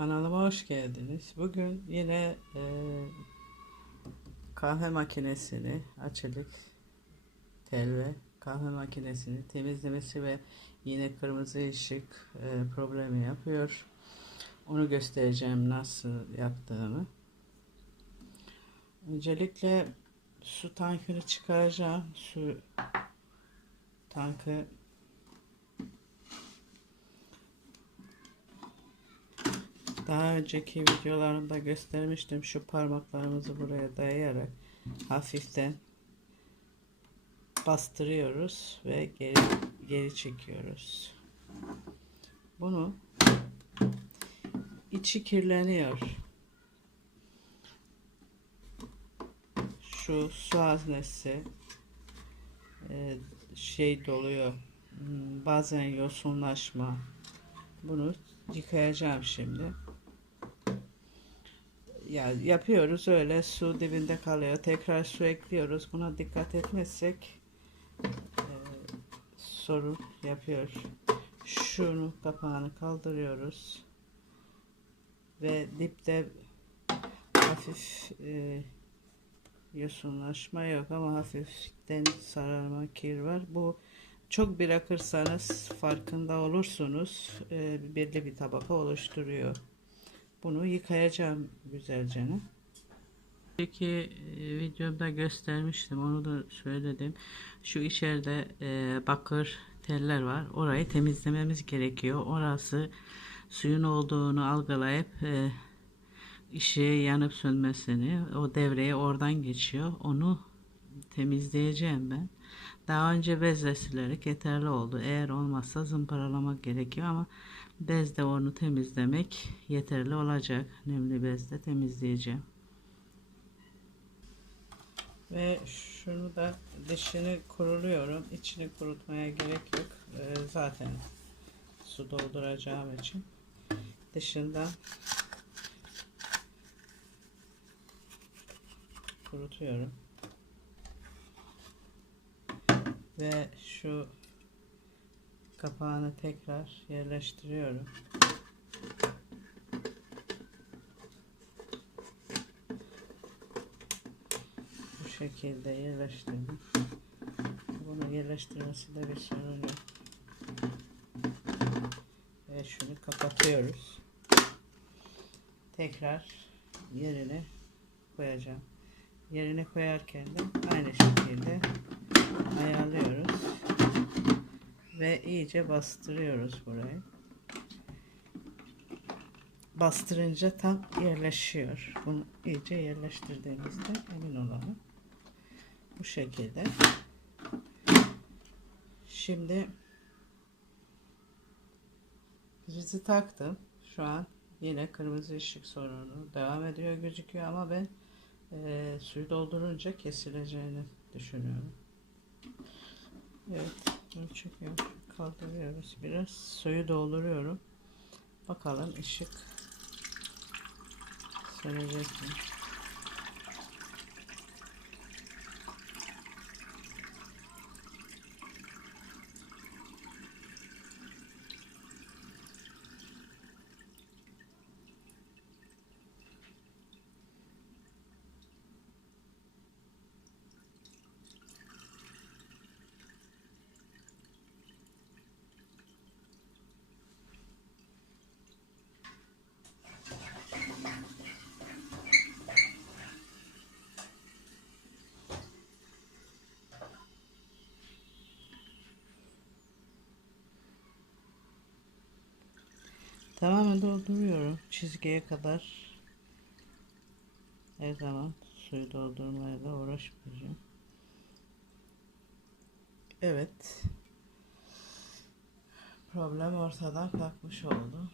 Kanalıma hoş geldiniz. Bugün yine e, kahve makinesini açılık tel ve kahve makinesini temizlemesi ve yine kırmızı ışık e, problemi yapıyor. Onu göstereceğim nasıl yaptığımı. Öncelikle su tankını çıkaracağım. Su tankı Daha önceki videolarımda göstermiştim. Şu parmaklarımızı buraya dayayarak hafiften bastırıyoruz ve geri geri çekiyoruz. Bunu içi kirleniyor. Şu su haznesi e, şey doluyor. Hmm, Bazen yosunlaşma. Bunu yıkayacağım şimdi ya yapıyoruz öyle su dibinde kalıyor. Tekrar su ekliyoruz. Buna dikkat etmezsek e, sorun yapıyor. Şunu kapağını kaldırıyoruz. Ve dipte hafif e, yosunlaşma yok ama hafiften sararma kir var. Bu çok bırakırsanız farkında olursunuz. E, belli bir tabaka oluşturuyor. Bunu yıkayacağım güzelce. Peki e, videomda göstermiştim onu da söyledim. Şu içeride e, bakır teller var. Orayı temizlememiz gerekiyor. Orası suyun olduğunu algılayıp e, ışığı yanıp sönmesini o devreye oradan geçiyor. Onu temizleyeceğim ben. Daha önce bezle silerek yeterli oldu. Eğer olmazsa zımparalamak gerekiyor ama bezle onu temizlemek yeterli olacak. Nemli bezle temizleyeceğim. Ve şunu da dışını kuruluyorum. İçini kurutmaya gerek yok. Ee, zaten su dolduracağım için. Dışından kurutuyorum. Ve şu kapağını tekrar yerleştiriyorum. Bu şekilde yerleştirdim. Bunu yerleştirmesi de bir sorun yok. Ve şunu kapatıyoruz. Tekrar yerine koyacağım. Yerine koyarken de aynı şekilde ve iyice bastırıyoruz burayı. Bastırınca tam yerleşiyor. Bunu iyice yerleştirdiğimizde emin olalım. Bu şekilde. Şimdi prizi taktım. Şu an yine kırmızı ışık sorunu devam ediyor gözüküyor ama ben e, suyu doldurunca kesileceğini düşünüyorum. Evet. Bunu çekiyor. Kaldırıyoruz biraz. Suyu dolduruyorum. Bakalım ışık sönecek mi? Tamamen dolduruyorum. Çizgiye kadar her zaman suyu doldurmaya da uğraşmayacağım. Evet. Problem ortadan kalkmış oldu.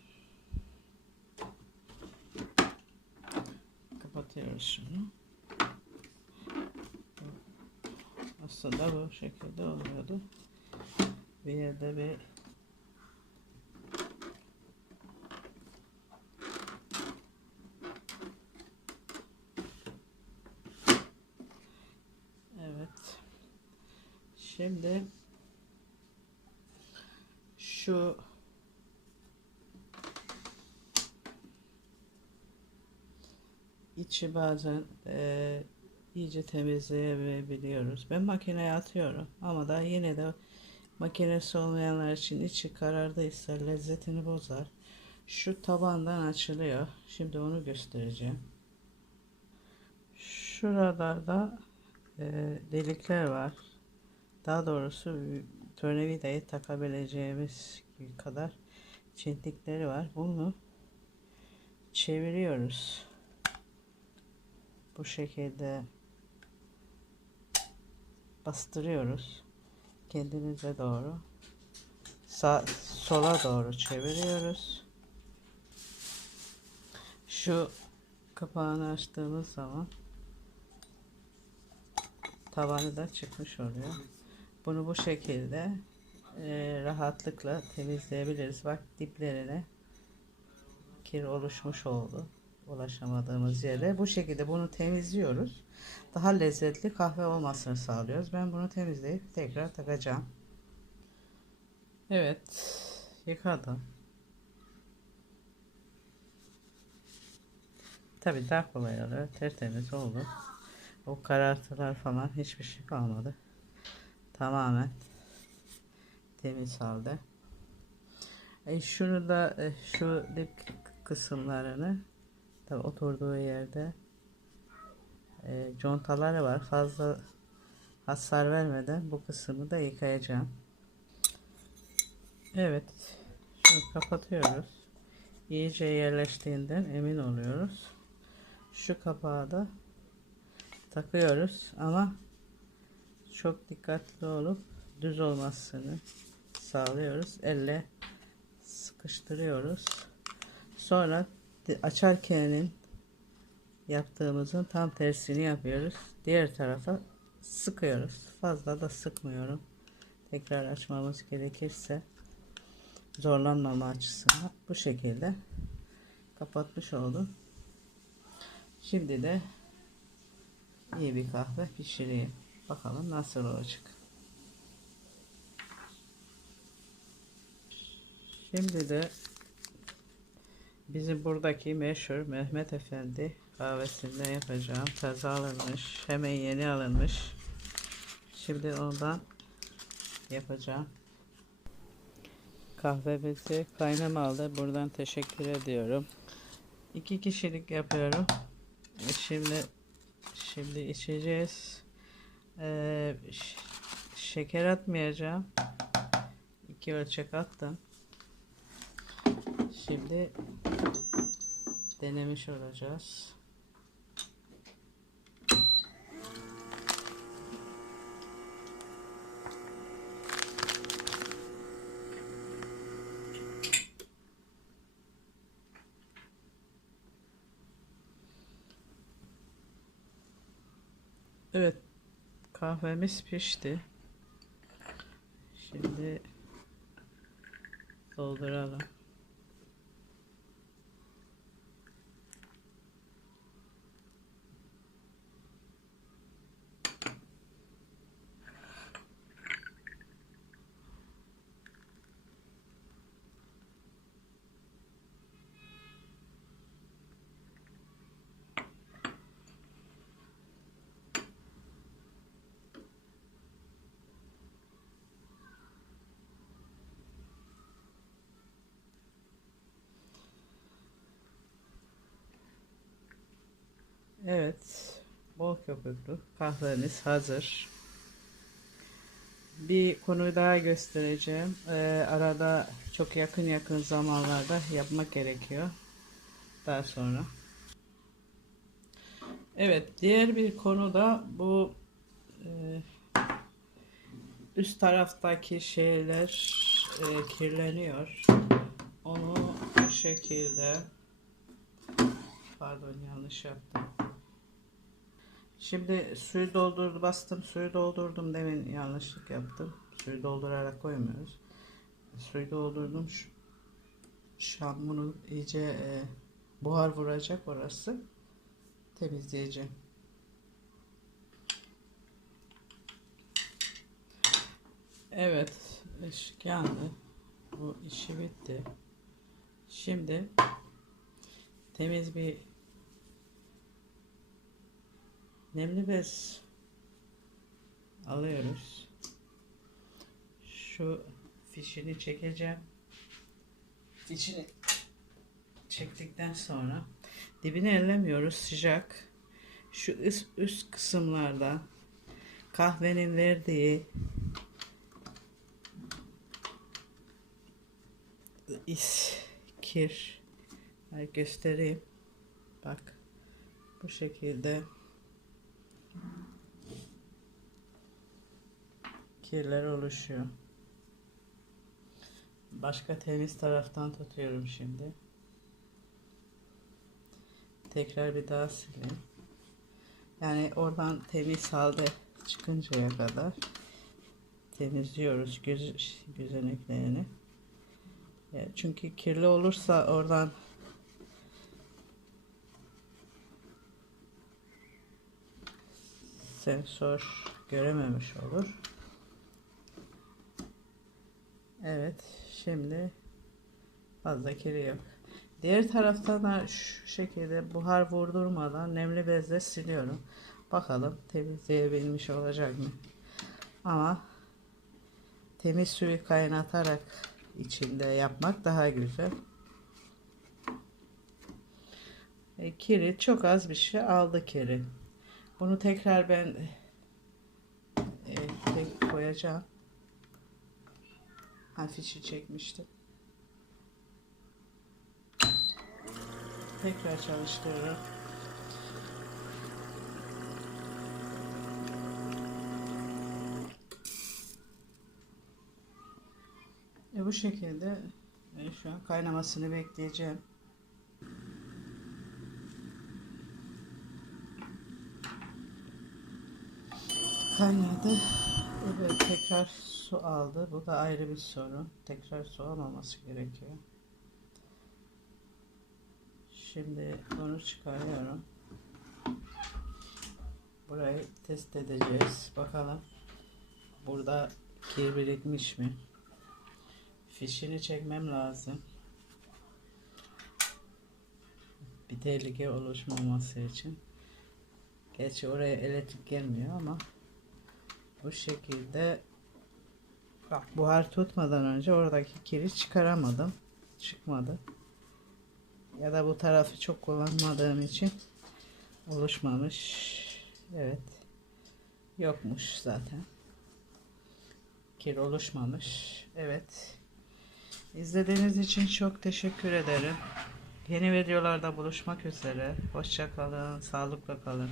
Kapatıyoruz şunu. Aslında bu şekilde oluyordu. Bir yerde bir Şimdi şu içi bazen e, iyice temizleyebiliyoruz. Ben makineye atıyorum ama da yine de makinesi olmayanlar için içi karardıysa lezzetini bozar. Şu tabandan açılıyor. Şimdi onu göstereceğim. Şuralarda e, delikler var. Daha doğrusu tornavidayı takabileceğimiz kadar çentikleri var. Bunu çeviriyoruz. Bu şekilde bastırıyoruz. Kendinize doğru. Sağ, sola doğru çeviriyoruz. Şu kapağını açtığımız zaman tavanı da çıkmış oluyor. Bunu bu şekilde e, rahatlıkla temizleyebiliriz. Bak diplerine kir oluşmuş oldu. Ulaşamadığımız yere. Bu şekilde bunu temizliyoruz. Daha lezzetli kahve olmasını sağlıyoruz. Ben bunu temizleyip tekrar takacağım. Evet. Yıkadım. Tabi daha kolay oluyor. Tertemiz oldu. O karartılar falan hiçbir şey kalmadı. Tamamen temiz halde. E şunu da e, şu dip kısımlarını tabi oturduğu yerde e, contaları var. Fazla hasar vermeden bu kısmı da yıkayacağım. Evet. Şunu kapatıyoruz. İyice yerleştiğinden emin oluyoruz. Şu kapağı da takıyoruz ama çok dikkatli olup düz olmasını sağlıyoruz. Elle sıkıştırıyoruz. Sonra açarkenin yaptığımızın tam tersini yapıyoruz. Diğer tarafa sıkıyoruz. Fazla da sıkmıyorum. Tekrar açmamız gerekirse zorlanmama açısından bu şekilde kapatmış oldum. Şimdi de iyi bir kahve pişireyim. Bakalım nasıl olacak. Şimdi de bizim buradaki meşhur Mehmet Efendi kahvesinden yapacağım. Taze alınmış. Hemen yeni alınmış. Şimdi ondan yapacağım. Kahvemizi kaynamalı. Buradan teşekkür ediyorum. İki kişilik yapıyorum. Şimdi şimdi içeceğiz. Ee, şeker atmayacağım. İki ölçek attım. Şimdi denemiş olacağız. Evet kahvemiz pişti. Şimdi dolduralım. Evet. Bol köpüklü kahvemiz hazır. Bir konuyu daha göstereceğim. Ee, arada çok yakın yakın zamanlarda yapmak gerekiyor. Daha sonra. Evet. Diğer bir konu da bu e, üst taraftaki şeyler e, kirleniyor. Onu bu şekilde pardon yanlış yaptım. Şimdi suyu doldurdu bastım suyu doldurdum demin yanlışlık yaptım. Suyu doldurarak koymuyoruz. Suyu doldurdum. Şu, şu an bunu iyice e, buhar vuracak orası. Temizleyeceğim. Evet ışık yandı. Bu işi bitti. Şimdi temiz bir Nemli bez alıyoruz. Şu fişini çekeceğim. Fişini çektikten sonra dibini ellemiyoruz sıcak. Şu üst, üst kısımlarda kahvenin verdiği is kir Ay, göstereyim. Bak bu şekilde kirler oluşuyor. Başka temiz taraftan tutuyorum şimdi. Tekrar bir daha sileyim. Yani oradan temiz halde çıkıncaya kadar temizliyoruz göz, gözeneklerini. Çünkü kirli olursa oradan sensör görememiş olur. Evet, şimdi fazla kiri yok. Diğer taraftan da şu şekilde buhar vurdurmadan nemli bezle siliyorum. Bakalım temizleyebilmiş olacak mı? Ama temiz suyu kaynatarak içinde yapmak daha güzel. E, kiri çok az bir şey aldı kiri. Bunu tekrar ben e, koyacağım. Hafifçe çekmiştim. Tekrar çalıştırıyorum. E bu şekilde ben şu an kaynamasını bekleyeceğim. Kaynadı. Evet tekrar su aldı. Bu da ayrı bir sorun. Tekrar su almaması gerekiyor. Şimdi bunu çıkarıyorum. Burayı test edeceğiz. Bakalım. Burada kir birikmiş mi? Fişini çekmem lazım. Bir tehlike oluşmaması için. Gerçi oraya elektrik gelmiyor ama bu şekilde bak buhar tutmadan önce oradaki kiri çıkaramadım. Çıkmadı. Ya da bu tarafı çok kullanmadığım için oluşmamış. Evet. Yokmuş zaten. Kir oluşmamış. Evet. İzlediğiniz için çok teşekkür ederim. Yeni videolarda buluşmak üzere. Hoşça kalın, sağlıkla kalın.